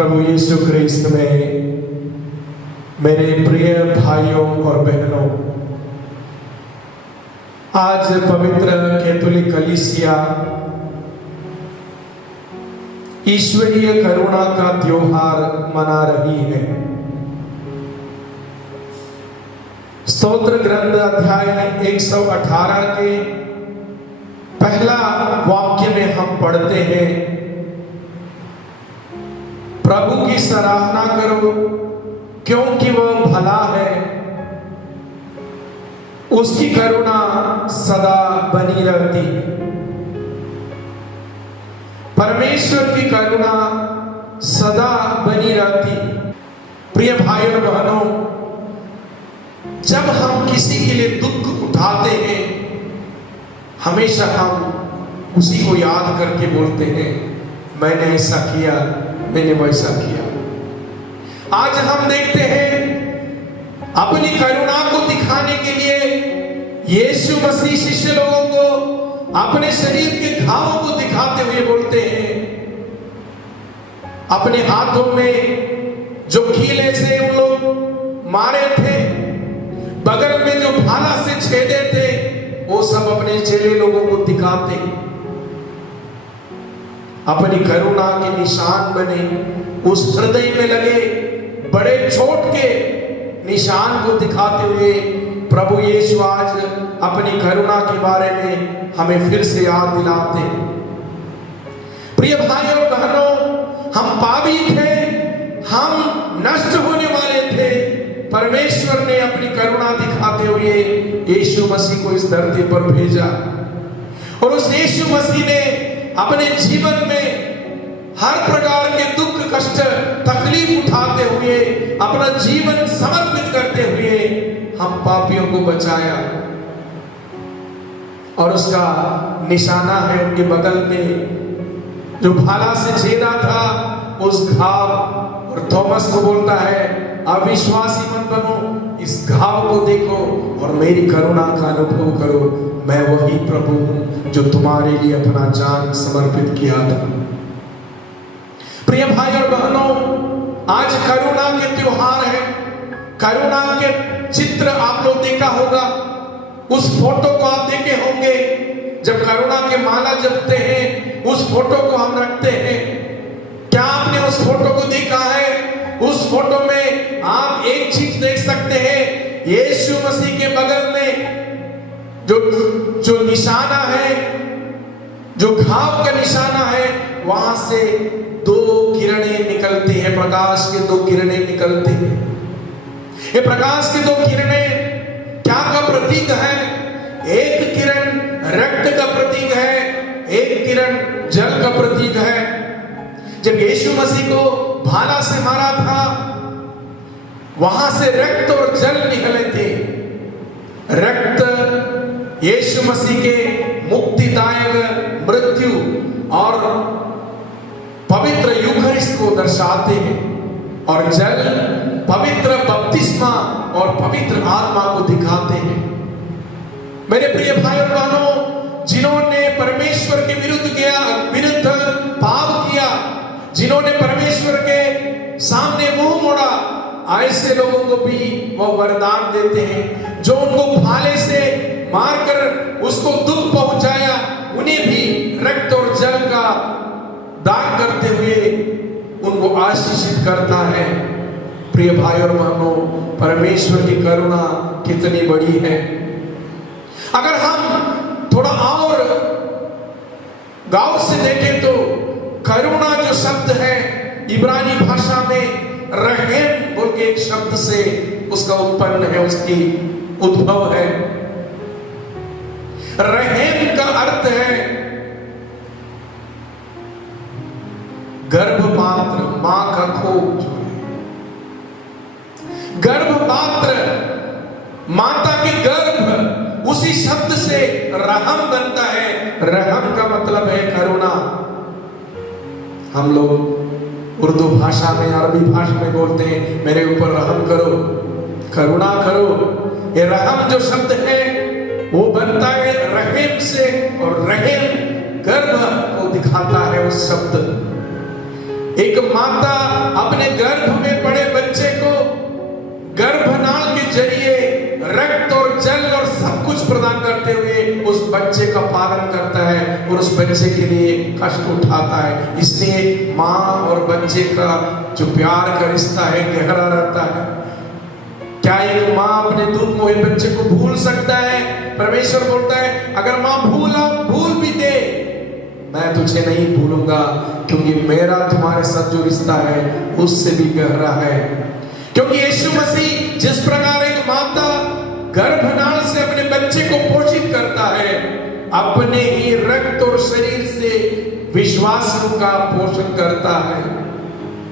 प्रभु यीशु ख्रिस्त में मेरे प्रिय भाइयों और बहनों, आज पवित्र कैथोलिक कलीसिया ईश्वरीय करुणा का त्योहार मना रही है। स्तोत्र ग्रंथ अध्याय 118 के पहला वाक्य में हम पढ़ते हैं, प्रभु की सराहना करो क्योंकि वह भला है, उसकी करुणा सदा बनी रहती है। परमेश्वर की करुणा सदा बनी रहती है। प्रिय भाइयों बहनों, जब हम किसी के लिए दुख उठाते हैं, हमेशा हम उसी को याद करके बोलते हैं, मैंने ऐसा किया, मैंने वैसा किया। आज हम देखते हैं अपनी करुणा को दिखाने के लिए यीशु मसीह शिष्य लोगों को अपने शरीर के घावों को दिखाते हुए बोलते हैं, अपने हाथों में जो कीले से उन लोग मारे थे, बगल में जो भाला से छेदे थे, वो सब अपने चेले लोगों को दिखाते, अपनी करुणा के निशान बने, उस हृदय में लगे बड़े चोट के निशान को दिखाते हुए प्रभु यीशु आज अपनी करुणा के बारे में हमें फिर से याद दिलाते हैं। प्रिय भाइयों बहनों, हम पापी थे, हम नष्ट होने वाले थे। परमेश्वर ने अपनी करुणा दिखाते हुए यीशु मसीह को इस धरती पर भेजा, और उस यीशु मसीह ने अपने जीवन में हर प्रकार के दुख कष्ट तकलीफ उठाते हुए अपना जीवन समर्पित करते हुए हम पापियों को बचाया। और उसका निशाना है उनके बगल में जो भाला से छेदा था, उस घाव। और थॉमस को बोलता है, अविश्वासी मत बनो, इस घाव को देखो और मेरी करुणा का अनुभव करो। मैं वही प्रभु हूं जो तुम्हारे लिए अपना जान समर्पित किया था। प्रिय भाई और बहनों, आज करुणा के त्योहार है। करुणा के चित्र आप लोग देखा होगा, उस फोटो को आप देखे होंगे। जब करुणा के माला जपते हैं, उस फोटो को हम रखते हैं। क्या आपने उस फोटो को देखा है? उस फोटो में आप एक चीज देख सकते हैं, यीशु मसीह के बगल में जो निशाना है, जो घाव का निशाना है, वहां से दो किरणें निकलती हैं, प्रकाश के दो किरणें निकलती हैं। ये प्रकाश की दो किरणें क्या का प्रतीक है? एक किरण रक्त का प्रतीक है, एक किरण जल का प्रतीक है। जब यीशु मसीह को भाला से मारा था, वहां से रक्त और जल निकले थे। रक्त यीशु मसीह के मुक्तिदायक मृत्यु और पवित्र यूखरिस्ट को दर्शाते हैं, और जल पवित्र बपतिस्मा और पवित्र आत्मा को दिखाते हैं। मेरे प्रिय भाई और बहनों, जिन्होंने परमेश्वर के विरुद्ध पाप किया, जिन्होंने परमेश्वर के सामने मुंह मोड़ा, ऐसे लोगों को भी वो वरदान देते हैं। जो उनको भाले से मारकर उसको दुख पहुंचाया, उन्हें भी रक्त और जल का दान करते हुए उनको आशीषित करता है। प्रिय भाई और बहनों, परमेश्वर की करुणा कितनी बड़ी है। अगर हम थोड़ा और गौर से देखें तो करुणा जो शब्द है, इब्रानी भाषा में रहेम बोल के एक शब्द से उसका उत्पन्न है, उसकी उद्भव है। रहेम का अर्थ है गर्भपात्र, मां का कोख। गर्भपात्र, माता के गर्भ, उसी शब्द से रहम बनता है। रहम का मतलब है करुणा। हम लोग उर्दू भाषा में, अरबी भाषा में बोलते हैं, मेरे ऊपर रहम करो, करुणा करो। ये रहम जो शब्द है वो बनता है रहेम से, और रहेम गर्भ को दिखाता है उस शब्द। एक माता अपने गर्भ में पड़े बच्चे को गर्भनाल के जरिए रक्त और जल और सब कुछ प्रदान करते हुए उस बच्चे का पालन करता है और उस बच्चे के लिए कष्ट उठाता है। इसलिए माँ और बच्चे का जो प्यार का रिश्ता है गहरा रहता है। क्या एक माँ अपने दूध मोहे बच्चे को भूल सकता है? परमेश्वर बोलता है अगर माँ भूल भी दे, मैं तुझे नहीं भूलूंगा, क्योंकि मेरा तुम्हारे साथ जो रिश्ता है उससे भी गहरा है। क्योंकि यीशु मसीह जिस प्रकार एक माता गर्भनाल से अपने बच्चे को पोषित करता है, अपने ही रक्त और शरीर से विश्वास का पोषण करता है।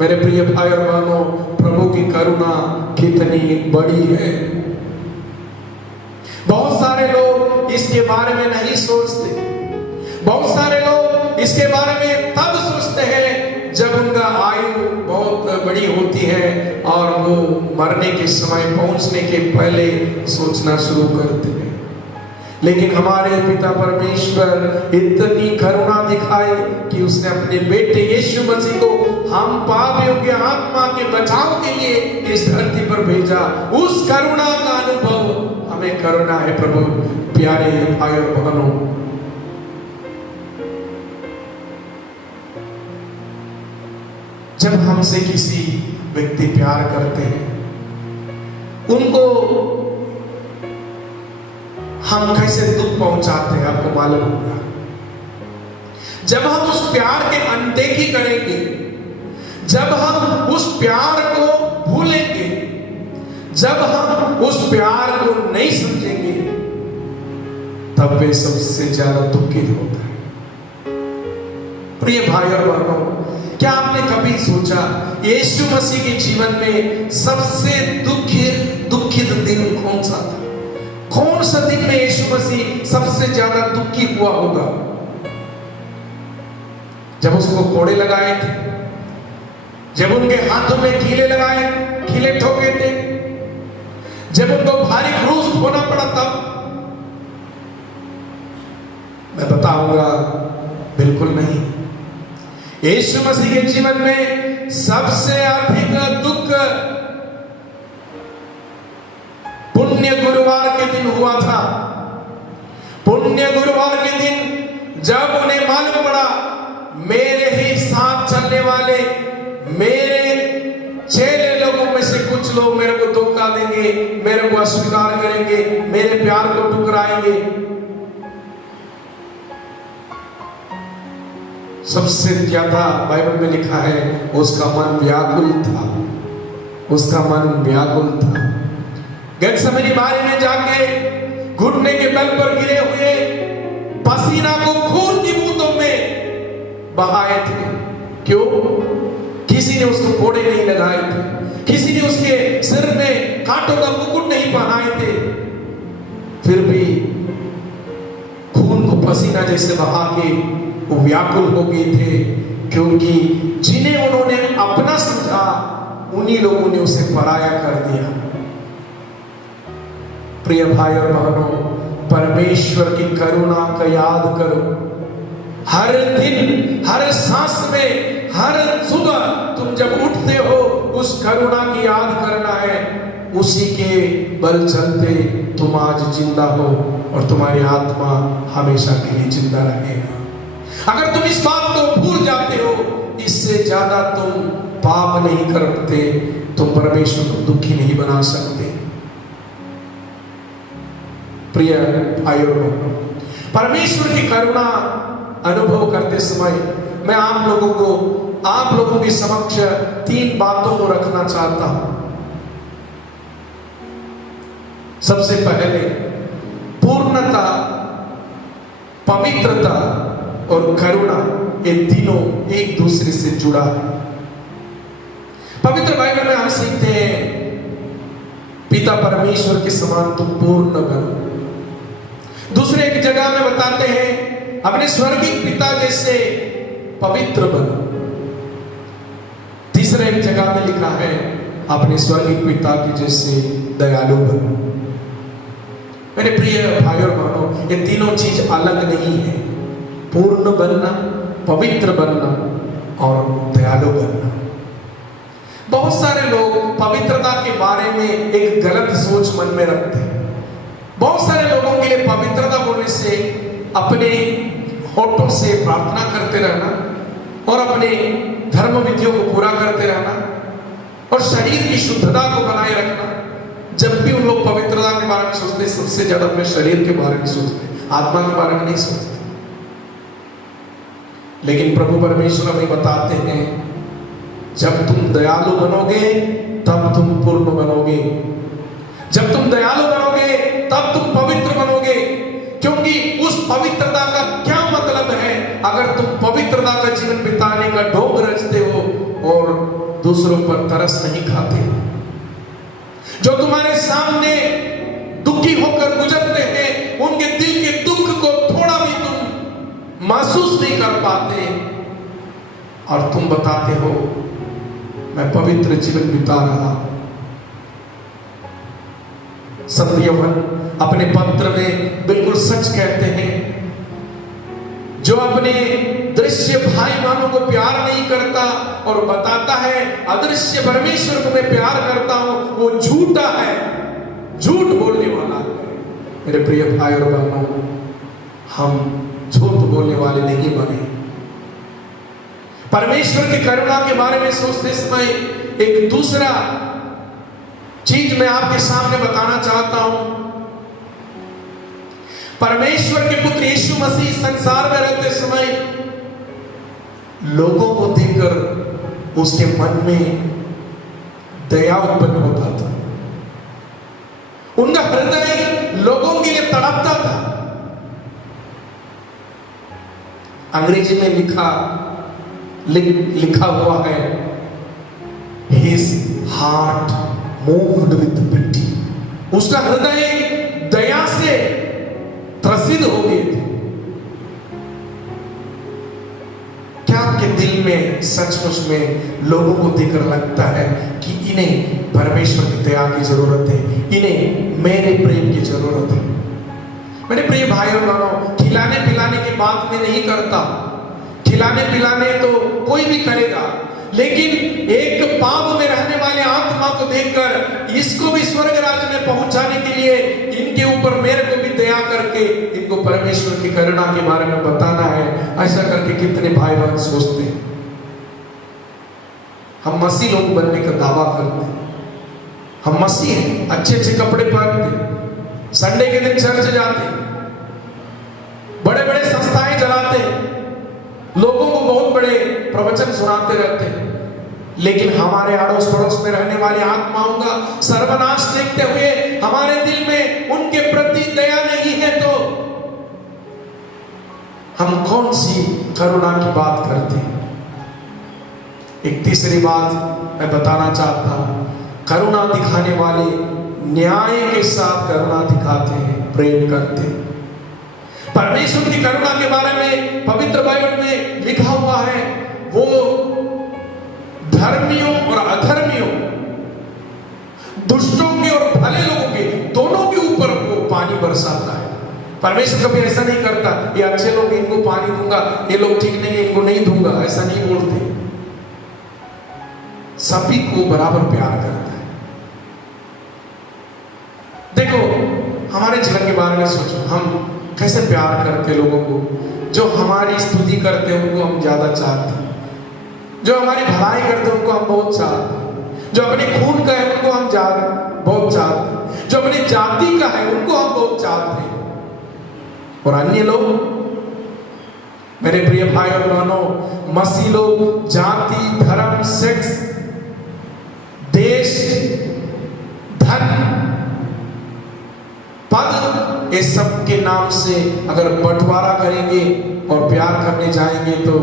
मेरे प्रिय भाई और बहनों, प्रभु की करुणा कितनी बड़ी है। बहुत सारे लोग इसके बारे में नहीं सोचते। बहुत सारे लोग इसके बारे में तब सोचते हैं जब उनका आयु बहुत बड़ी होती है और वो मरने के समय पहुंचने के पहले सोचना शुरू करते हैं। लेकिन हमारे पिता परमेश्वर इतनी करुणा दिखाए कि उसने अपने बेटे यीशु मसीह को हम पाप योग्य आत्मा के बचाव के लिए इस धरती पर भेजा। उस करुणा का अनुभव हमें करना है। प्रभु प्यारे भाई और बहनों, जब हमसे किसी व्यक्ति प्यार करते हैं, उनको हम कैसे दुख पहुंचाते हैं आपको मालूम होगा। जब हम उस प्यार के अनदेखी करेंगे, जब हम उस प्यार को भूलेंगे, जब हम उस प्यार को नहीं समझेंगे, तब वे सबसे ज्यादा दुखित होता है। प्रिय भाई और बहनों, क्या आपने कभी सोचा यीशु मसीह के जीवन में सबसे दुखित दिन कौन सा था? कौन सा दिन में यीशु मसीह सबसे ज्यादा दुखी हुआ होगा? जब उसको कोड़े लगाए थे, जब उनके हाथों में कीले ठोके थे, जब उनको भारी क्रूस ढोना पड़ा, तब मैं बताऊंगा बिल्कुल नहीं। यीशु मसीह के जीवन में सबसे अधिक दुख पुण्य गुरुवार के दिन हुआ था। पुण्य गुरुवार के दिन जब उन्हें मालूम पड़ा मेरे ही साथ चलने वाले मेरे चेले लोगों में से कुछ लोग मेरे को धोखा देंगे, मेरे को अस्वीकार करेंगे, मेरे प्यार को ठुकराएंगे, सबसे ज्यादा बाइबल में लिखा है उसका मन व्याकुल था। उसका मन व्याकुल था। गेत्सेमनी बारी में जाके घुटने के बल पर गिरे हुए पसीना को खून की बूंदों में बहाए थे। क्यों? किसी ने उसको कोड़े नहीं लगाए थे, किसी ने उसके सिर में कांटों का मुकुट नहीं पहनाए थे, फिर भी खून को पसीना जैसे बहा के वो व्याकुल हो गए थे, क्योंकि जिन्हें उन्होंने अपना समझा उन्हीं लोगों ने उसे पराया कर दिया। प्रिय भाई और बहनों, परमेश्वर की करुणा का याद करो। हर दिन, हर सांस में, हर सुबह तुम जब उठते हो उस करुणा की याद करना है। उसी के बल चलते तुम आज जिंदा हो और तुम्हारी आत्मा हमेशा के लिए जिंदा रहेगा। अगर तुम इस बात को भूल जाते हो, इससे ज्यादा तुम पाप नहीं करते, तुम परमेश्वर को दुखी नहीं बना सकते। प्रिय भाइयों, परमेश्वर की करुणा अनुभव करते समय मैं आप लोगों के समक्ष 3 बातों को रखना चाहता हूं। सबसे पहले, पूर्णता, पवित्रता और करुणा, ये तीनों एक दूसरे से जुड़ा है। पवित्र बाइबल में हम सीखते हैं पिता परमेश्वर के समान तुम पूर्ण बनो। दूसरे एक जगह में बताते हैं अपने स्वर्गीय पिता जैसे पवित्र बनो। तीसरे एक जगह में लिखा है अपने स्वर्गीय पिता के जैसे दयालु बनो। मेरे प्रिय भाइयों और बहनों, ये तीनों चीज अलग नहीं है। पूर्ण बनना, पवित्र बनना और दयालु दयालु बनना। बहुत सारे लोग पवित्रता के बारे में एक गलत सोच मन में रखते हैं। बहुत सारे लोगों के लिए पवित्रता बोलने से अपने होठों से प्रार्थना करते रहना और अपने धर्म विधियों को पूरा करते रहना और शरीर की शुद्धता को बनाए रखना। जब भी उन लोग पवित्रता के बारे में सोचते, सबसे ज्यादा अपने शरीर के बारे में सोचते, आत्मा के बारे में नहीं सोचते। लेकिन प्रभु परमेश्वर हमें बताते हैं, जब तुम दयालु बनोगे तब तुम पूर्ण बनोगे। जब तुम दयालु बनोगे तब तुम पवित्र बनोगे। क्योंकि उस पवित्रता का क्या मतलब है? अगर तुम पवित्रता का जीवन बिताने का ढोंग रचते हो और दूसरों पर तरस नहीं खाते, जो तुम्हारे सामने दुखी होकर गुजरते हैं, उनके दिल के दुख को थोड़ा भी तुम महसूस नहीं कर पाते और तुम बताते हो मैं पवित्र जीवन बिता रहा हूं। संत यूहन्ना अपने पत्र में बिल्कुल सच कहते हैं, जो अपने दृश्य भाई बहनों को प्यार नहीं करता और बताता है अदृश्य परमेश्वर को मैं प्यार करता हूं, वो झूठा है, झूठ बोलने वाला है। मेरे प्रिय भाई और बहनों, हम झूठ बोलने वाले नहीं बने। परमेश्वर की करुणा के बारे में सोचते समय एक दूसरा चीज मैं आपके सामने बताना चाहता हूं। परमेश्वर के पुत्र यीशु मसीह संसार में रहते समय लोगों को देखकर उसके मन में दया उत्पन्न होता था। उनका हृदय लोगों के लिए तड़पता था। अंग्रेजी में लिखा हुआ है, His heart moved with pity। उसका हृदय दया से त्रसित हो गए थे। क्या आपके दिल में सचमुच में लोगों को देखकर लगता है कि इन्हें परमेश्वर की दया की जरूरत है, इन्हें मेरे प्रेम की जरूरत है? मेरे प्रिय भाई और बहनों, खिलाने पिलाने की बात मैं नहीं करता। खिलाने पिलाने तो कोई भी करेगा, लेकिन एक पाप में रहने वाले आत्मा को देखकर इसको भी स्वर्ग राज्य में पहुंचाने के लिए इनके ऊपर मेरे को भी दया करके इनको परमेश्वर की करुणा के बारे में बताना है। ऐसा करके कितने भाई बहन सोचते हैं। हम मसीह लोग बनने का दावा करते हैं, हम मसीह हैं, अच्छे अच्छे कपड़े पहनते, संडे के दिन चर्च जाते, बड़े बड़े संस्थाएं चलाते, लोगों को बहुत बड़े प्रवचन सुनाते रहते हैं, लेकिन हमारे अड़ोस पड़ोस में रहने वाली आत्माओं का सर्वनाश देखते हुए हमारे दिल में उनके प्रति दया नहीं है, तो हम कौन सी करुणा की बात करते हैं? एक तीसरी बात मैं बताना चाहता हूं, करुणा दिखाने वाले न्याय के साथ करुणा दिखाते हैं, प्रेम करते हैं। परमेश्वर की करुणा के बारे में पवित्र बाइबल में लिखा हुआ है, वो धर्मियों और अधर्मियों, दुष्टों के और भले लोगों के, दोनों के ऊपर वो पानी बरसाता है। परमेश्वर कभी ऐसा नहीं करता, ये अच्छे लोग इनको पानी दूंगा, ये लोग ठीक नहीं है इनको नहीं दूंगा, ऐसा नहीं बोलते। सभी को बराबर प्यार करता है। देखो, हमारे जीवन के बारे में सोचो, हम कैसे प्यार करते लोगों को। जो हमारी स्तुति करते हैं उनको हम ज्यादा चाहते हैं, जो हमारी भलाई करते हैं उनको हम बहुत चाहते हैं, जो अपने खून का है उनको हम बहुत चाहते हैं, जो अपनी जाति का है उनको हम बहुत चाहते हैं। और अन्य लोग, मेरे प्रिय भाई और बहनों, मसीह लोग जाति, धर्म, सेक्स, देश, धन, पद, ये सब के नाम से अगर बंटवारा करेंगे और प्यार करने जाएंगे तो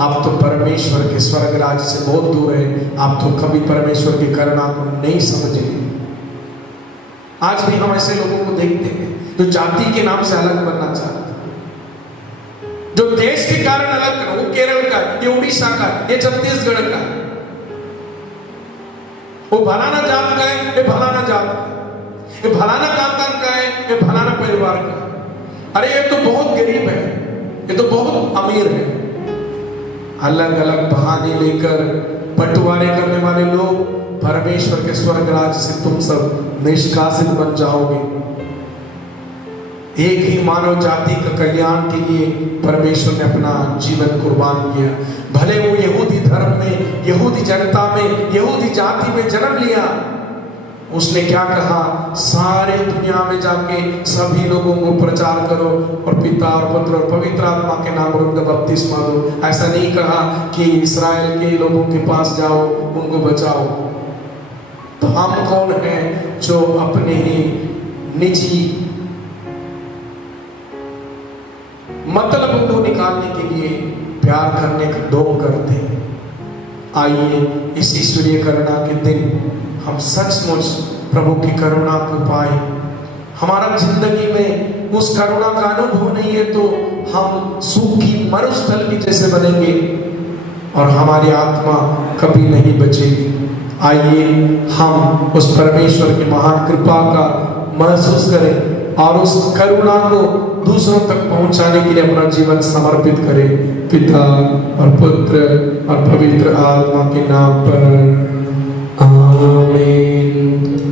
आप तो परमेश्वर के स्वर्ग राज्य से बहुत दूर है। आप तो कभी परमेश्वर की करुणा को नहीं समझेंगे। आज भी हम ऐसे लोगों को देखते हैं जो जाति के नाम से अलग बनना चाहते हैं, जो देश के कारण अलग, वो केरल का, ये उड़ीसा का, ये छत्तीसगढ़ का, वो फलाना जात का है, ये फलाना जात का, ये फलाना खानदान का है, ये फलाना परिवार का। अरे ये तो बहुत गरीब है, ये तो बहुत अमीर है। अलग अलग बहाने लेकर बंटवारे करने वाले लोग, परमेश्वर के स्वर्ग राज्य से तुम सब निष्कासित बन जाओगे। एक ही मानव जाति का कल्याण के लिए परमेश्वर ने अपना जीवन कुर्बान किया। भले वो यहूदी धर्म में, यहूदी जनता में, यहूदी जाति में जन्म लिया, उसने क्या कहा, सारे दुनिया में जाके सभी लोगों को प्रचार करो और पिता और पुत्र और पवित्र आत्मा के नाम पर उनका बपतिस्मा दो। ऐसा नहीं कहा कि इस्राएल के लोगों के पास जाओ, उनको बचाओ। तो हम कौन हैं जो अपने ही निजी मतलब को निकालने के लिए प्यार करने का ढोंग करते हैं। आइए इस ईश्वरीय करुणा के दिन हम सचमुच प्रभु की करुणा को पाए। हमारा जिंदगी में उस करुणा का अनुभव नहीं है तो हम सूखी मरुस्थल की जैसे बनेंगे और हमारी आत्मा कभी नहीं बचेगी। आइए हम उस परमेश्वर की महान कृपा का महसूस करें और उस करुणा को दूसरों तक पहुंचाने के लिए अपना जीवन समर्पित करें। पिता और पुत्र और पवित्र आत्मा के नाम पर आमीन।